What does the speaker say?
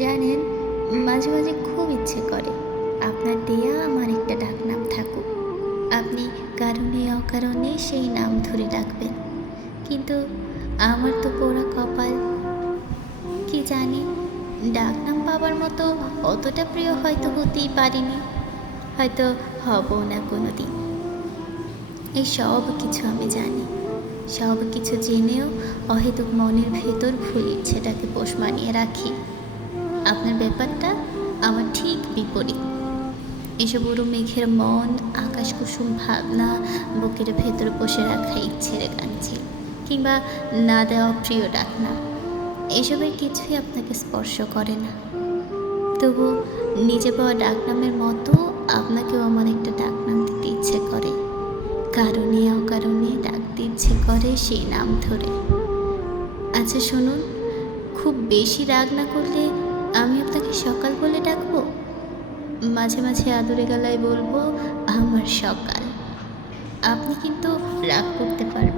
জানেন, মাঝে মাঝে খুব ইচ্ছে করে আপনার দেয়া আমার একটা ডাকনাম থাকুক। আপনি কারণে অকারণে সেই নাম ধরে ডাকবেন, কিন্তু আমার তো পোড়া কপাল। কি জানি, ডাকনাম পাবার মতো অতটা প্রিয় হয়তো হতেই পারিনি, হয়তো হবও না কোনো দিন। এই সব কিছু আমি জানি, সব কিছু জেনেও অহেতুক মনের ভেতর ভুল ইচ্ছেটাকে পোষ মানিয়ে রাখি। আপনার ব্যাপারটা আমার ঠিক বিপরীত। এসব উড়ো মেঘের মন, আকাশ কুসুম ভাবনা, বুকের ভেতর বসে রাখা ইচ্ছের কাঞ্চি, কিংবা না দেওয়া প্রিয় ডাকনা, এসবের কিছুই আপনাকে স্পর্শ করে না। তবু নিজে পাওয়া ডাকনামের মতো আপনাকেও আমার একটা ডাকনাম দিতে ইচ্ছে করে। কারণে অকারণে ডাকতে ইচ্ছে করে সেই নাম ধরে। আচ্ছা শুনুন, খুব বেশি রাগ না করলে আমি আপনাকে সকাল বলে ডাকবো। মাঝে মাঝে আদুরে গলায় বলবো, আমার সকাল। আপনি কিন্তু রাগ করতে পারবেন